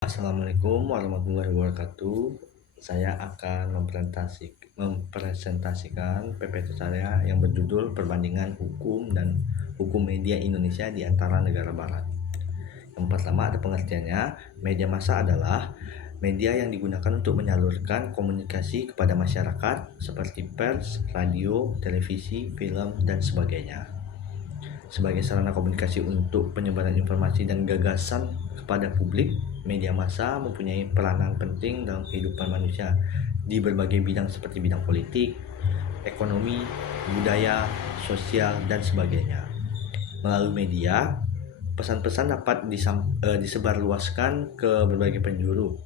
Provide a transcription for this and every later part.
Assalamualaikum warahmatullahi wabarakatuh. Saya akan mempresentasikan PPT saya yang berjudul Perbandingan Hukum dan Hukum Media Indonesia di antara negara barat. Yang pertama ada pengertiannya. Media massa adalah media yang digunakan untuk menyalurkan komunikasi kepada masyarakat seperti pers, radio, televisi, film, dan sebagainya. Sebagai sarana komunikasi untuk penyebaran informasi dan gagasan kepada publik, media massa mempunyai peranan penting dalam kehidupan manusia di berbagai bidang seperti bidang politik, ekonomi, budaya, sosial, dan sebagainya. Melalui media, pesan-pesan dapat disebarluaskan ke berbagai penjuru,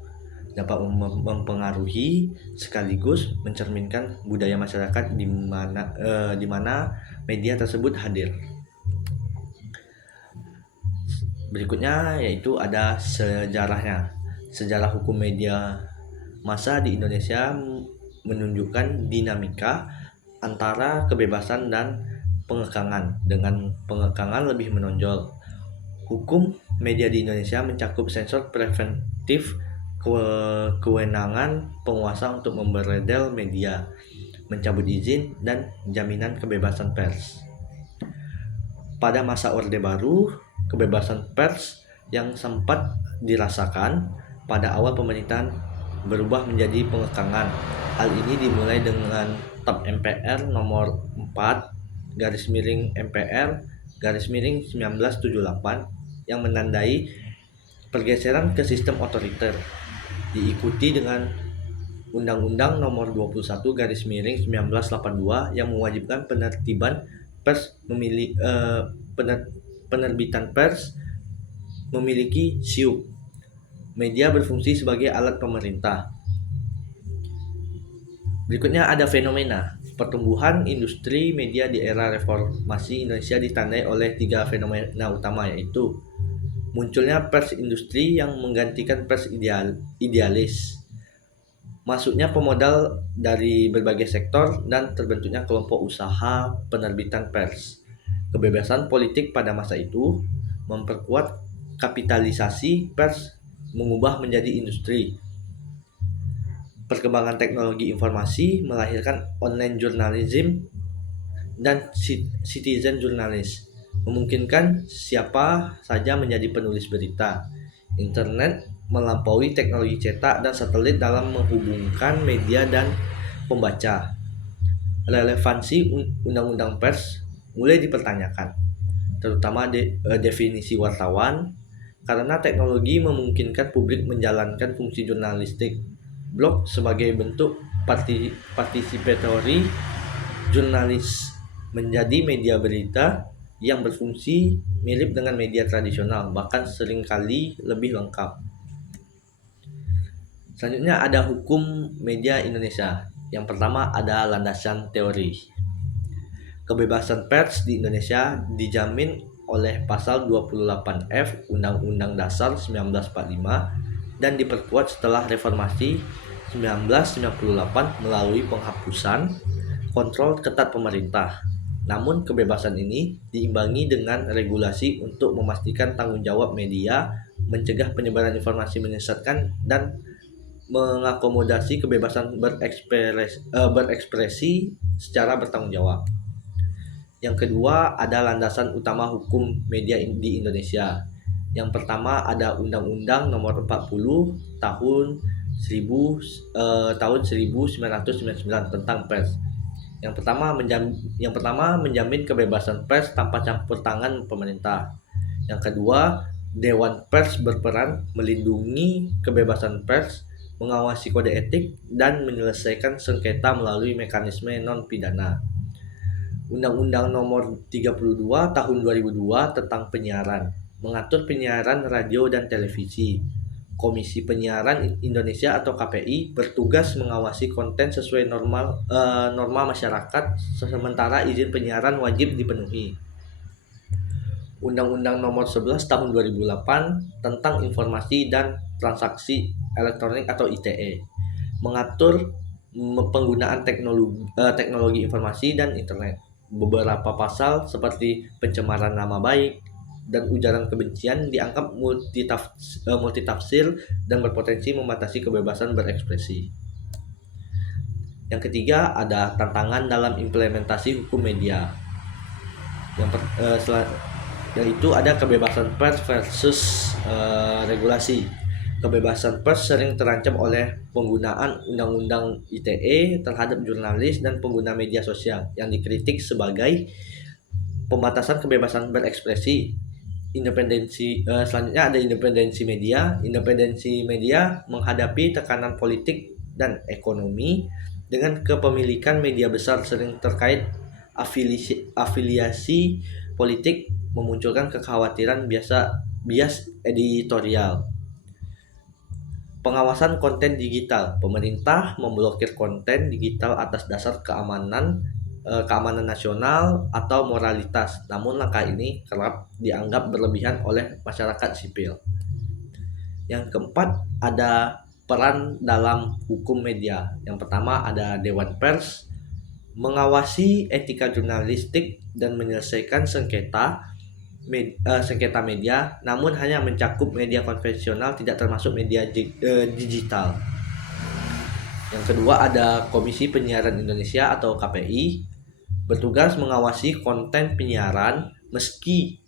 dapat mempengaruhi sekaligus mencerminkan budaya masyarakat di mana media tersebut hadir. Berikutnya yaitu ada sejarahnya. Sejarah hukum media massa di Indonesia menunjukkan dinamika antara kebebasan dan pengekangan, dengan pengekangan lebih menonjol. Hukum media di Indonesia mencakup sensor preventif, kewenangan penguasa untuk memberedel media, mencabut izin, dan jaminan kebebasan pers. Pada masa Orde Baru, kebebasan pers yang sempat dirasakan pada awal pemerintahan berubah menjadi pengekangan. Hal ini dimulai dengan TAP MPR nomor 4 MPR 1978 yang menandai pergeseran ke sistem otoriter, diikuti dengan Undang-Undang nomor 21 1982 yang mewajibkan penertiban pers penerbitan pers memiliki SIUP. Media berfungsi sebagai alat pemerintah. Berikutnya ada fenomena. Pertumbuhan industri media di era reformasi Indonesia ditandai oleh 3 fenomena utama, yaitu munculnya pers industri yang menggantikan pers idealis, masuknya pemodal dari berbagai sektor, dan terbentuknya kelompok usaha penerbitan pers. Kebebasan politik pada masa itu memperkuat kapitalisasi pers, mengubah menjadi industri. Perkembangan teknologi informasi melahirkan online journalism dan citizen journalist, memungkinkan siapa saja menjadi penulis berita. Internet melampaui teknologi cetak dan satelit dalam menghubungkan media dan pembaca. Relevansi undang-undang pers mulai dipertanyakan, terutama definisi wartawan, karena teknologi memungkinkan publik menjalankan fungsi jurnalistik. Blog sebagai bentuk participatory jurnalis menjadi media berita yang berfungsi mirip dengan media tradisional, bahkan seringkali lebih lengkap. Selanjutnya ada hukum media Indonesia. Yang pertama ada landasan teori. Kebebasan pers di Indonesia dijamin oleh pasal 28F Undang-Undang Dasar 1945 dan diperkuat setelah reformasi 1998 melalui penghapusan kontrol ketat pemerintah. Namun kebebasan ini diimbangi dengan regulasi untuk memastikan tanggung jawab media, mencegah penyebaran informasi menyesatkan, dan mengakomodasi kebebasan berekspresi secara bertanggung jawab. Yang kedua ada landasan utama hukum media di Indonesia. Yang pertama ada Undang-Undang nomor 40 tahun 1999 tentang pers. Yang pertama menjamin kebebasan pers tanpa campur tangan pemerintah. Yang kedua, Dewan Pers berperan melindungi kebebasan pers, mengawasi kode etik, dan menyelesaikan sengketa melalui mekanisme non-pidana. Undang-Undang nomor 32 tahun 2002 tentang penyiaran mengatur penyiaran radio dan televisi. Komisi Penyiaran Indonesia atau KPI bertugas mengawasi konten sesuai norma masyarakat, sementara izin penyiaran wajib dipenuhi. Undang-Undang nomor 11 tahun 2008 tentang informasi dan transaksi elektronik atau ITE mengatur penggunaan teknologi informasi dan internet. Beberapa pasal seperti pencemaran nama baik, dan ujaran kebencian dianggap multitafsir dan berpotensi membatasi kebebasan berekspresi. Yang ketiga, ada tantangan dalam implementasi hukum media. Yaitu ada kebebasan pers versus regulasi. Kebebasan pers sering terancam oleh penggunaan Undang-Undang ITE terhadap jurnalis dan pengguna media sosial yang dikritik sebagai pembatasan kebebasan berekspresi. Selanjutnya ada independensi media. Independensi media menghadapi tekanan politik dan ekonomi dengan kepemilikan media besar sering terkait afiliasi politik memunculkan kekhawatiran bias editorial. Pengawasan konten digital. Pemerintah memblokir konten digital atas dasar keamanan nasional atau moralitas. Namun langkah ini kerap dianggap berlebihan oleh masyarakat sipil. Yang keempat, ada peran dalam hukum media. Yang pertama ada Dewan Pers, mengawasi etika jurnalistik dan menyelesaikan sengketa media, namun hanya mencakup media konvensional, tidak termasuk media digital. Yang kedua ada Komisi Penyiaran Indonesia atau KPI, bertugas mengawasi konten penyiaran meski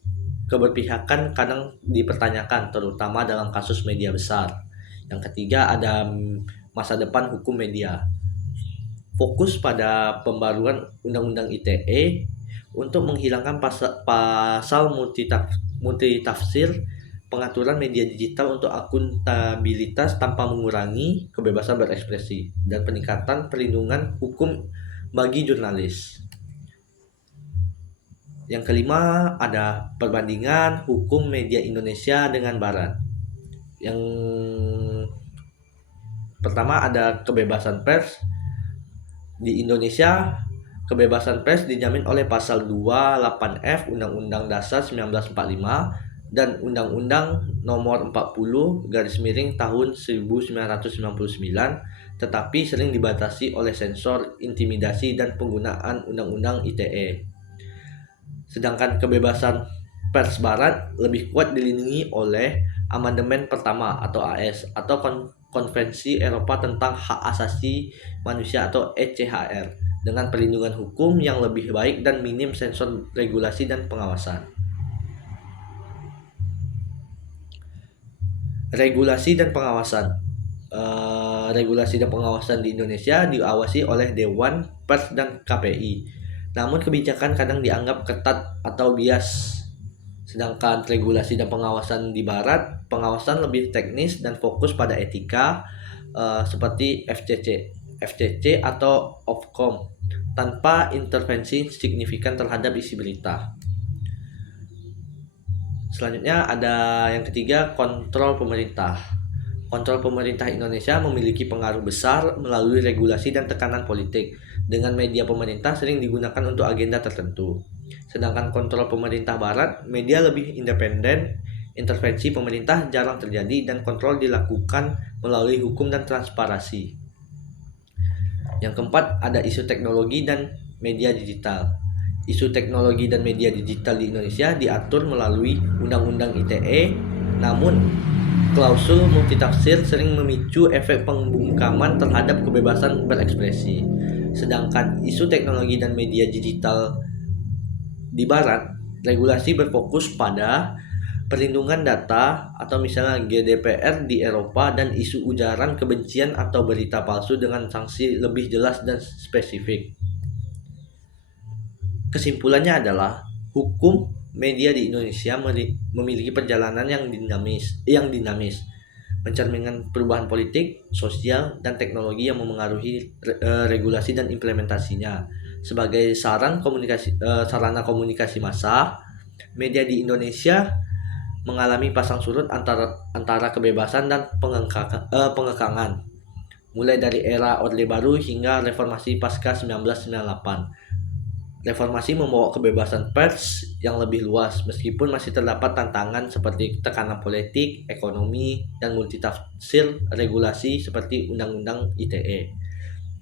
keberpihakan kadang dipertanyakan, terutama dalam kasus media besar. Yang ketiga ada masa depan hukum media, fokus pada pembaruan Undang-Undang ITE untuk menghilangkan pasal multitafsir, pengaturan media digital untuk akuntabilitas tanpa mengurangi kebebasan berekspresi, dan peningkatan perlindungan hukum bagi jurnalis. Yang kelima ada perbandingan hukum media Indonesia dengan Barat. Yang pertama ada kebebasan pers. Di Indonesia, kebebasan pers dijamin oleh pasal 28F Undang-Undang Dasar 1945 dan Undang-Undang Nomor 40 tahun 1999, tetapi sering dibatasi oleh sensor, intimidasi, dan penggunaan Undang-Undang ITE. Sedangkan kebebasan pers Barat lebih kuat dilindungi oleh Amandemen Pertama atau AS atau Konvensi Eropa tentang Hak Asasi Manusia atau ECHR, dengan perlindungan hukum yang lebih baik dan minim sensor, regulasi, dan pengawasan. Regulasi dan pengawasan. Regulasi dan pengawasan di Indonesia diawasi oleh Dewan Pers dan KPI. Namun kebijakan kadang dianggap ketat atau bias. Sedangkan regulasi dan pengawasan di Barat, pengawasan lebih teknis dan fokus pada etika, seperti FCC atau Ofcom, tanpa intervensi signifikan terhadap isi berita. Selanjutnya ada yang ketiga, kontrol pemerintah. Kontrol pemerintah Indonesia memiliki pengaruh besar melalui regulasi dan tekanan politik. Dengan media pemerintah sering digunakan untuk agenda tertentu. Sedangkan kontrol pemerintah Barat, media lebih independen, intervensi pemerintah jarang terjadi, dan kontrol dilakukan melalui hukum dan transparansi. Yang keempat ada isu teknologi dan media digital. Isu teknologi dan media digital di Indonesia diatur melalui Undang-Undang ITE, namun klausul multitafsir sering memicu efek pembungkaman terhadap kebebasan berekspresi. Sedangkan isu teknologi dan media digital di Barat, regulasi berfokus pada perlindungan data atau misalnya GDPR di Eropa, dan isu ujaran kebencian atau berita palsu dengan sanksi lebih jelas dan spesifik. Kesimpulannya adalah hukum media di Indonesia memiliki perjalanan yang dinamis, mencerminkan perubahan politik, sosial, dan teknologi yang memengaruhi regulasi dan implementasinya. Sebagai sarana komunikasi massa, media di Indonesia mengalami pasang surut antara kebebasan dan pengekangan, mulai dari era Orde Baru hingga reformasi pasca 1998. Reformasi membawa kebebasan pers yang lebih luas, meskipun masih terdapat tantangan seperti tekanan politik, ekonomi, dan multitafsir regulasi seperti Undang-Undang ITE.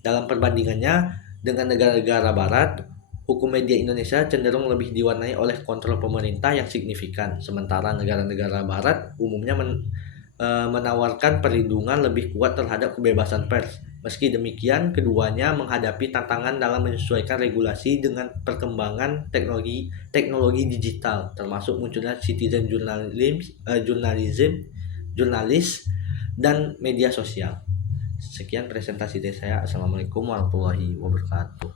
Dalam perbandingannya dengan negara-negara Barat, hukum media Indonesia cenderung lebih diwarnai oleh kontrol pemerintah yang signifikan, sementara negara-negara barat umumnya menawarkan perlindungan lebih kuat terhadap kebebasan pers. Meski demikian, keduanya menghadapi tantangan dalam menyesuaikan regulasi dengan perkembangan teknologi digital, termasuk munculnya citizen journalism, jurnalis, dan media sosial. Sekian presentasi dari saya. Assalamualaikum warahmatullahi wabarakatuh.